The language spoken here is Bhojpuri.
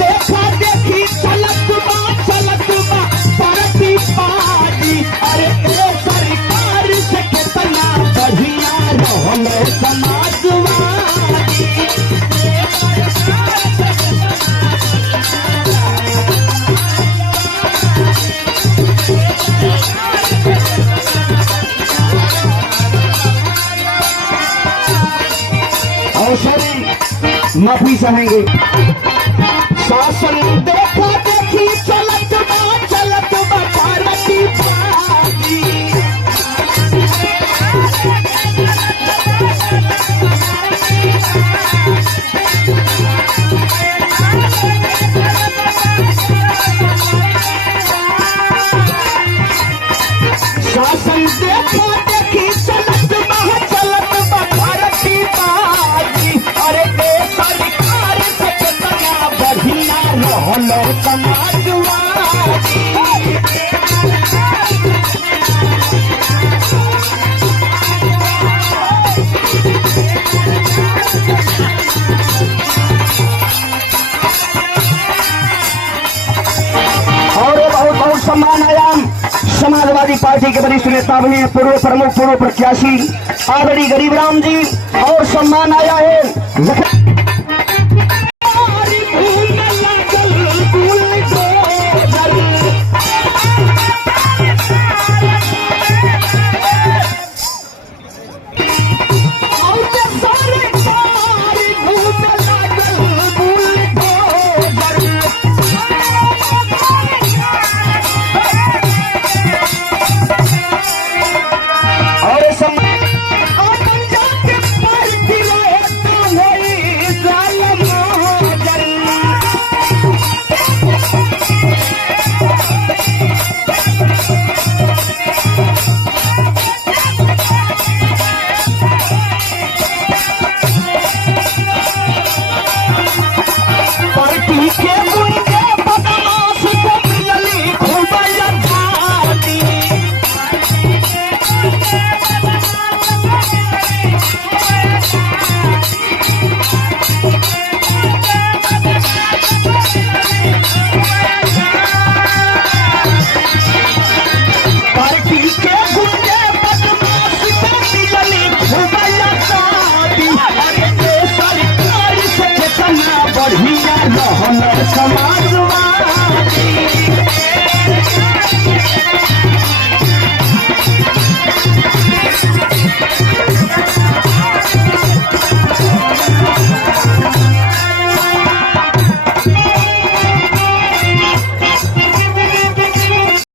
देखा देखी चलत बा पार्टी पार्टी। अरे ए सरकार से कितना बढ़िया रहले समाजवादी। और सॉरी माफी चाहेंगे। शासन देखा देखी चलत बा पार्टी पार्टी। शासन देखा देखी चलत बा पार्टी पार्टी। अरे ए सरकार से कितना बढ़िया रहले समाजवादी। और बहुत बहुत सम्मान आया समाजवादी पार्टी के वरिष्ठ नेता भी पूर्व प्रमुख पूर्व प्रत्याशी आदरणीय गरीब राम जी। और सम्मान आया है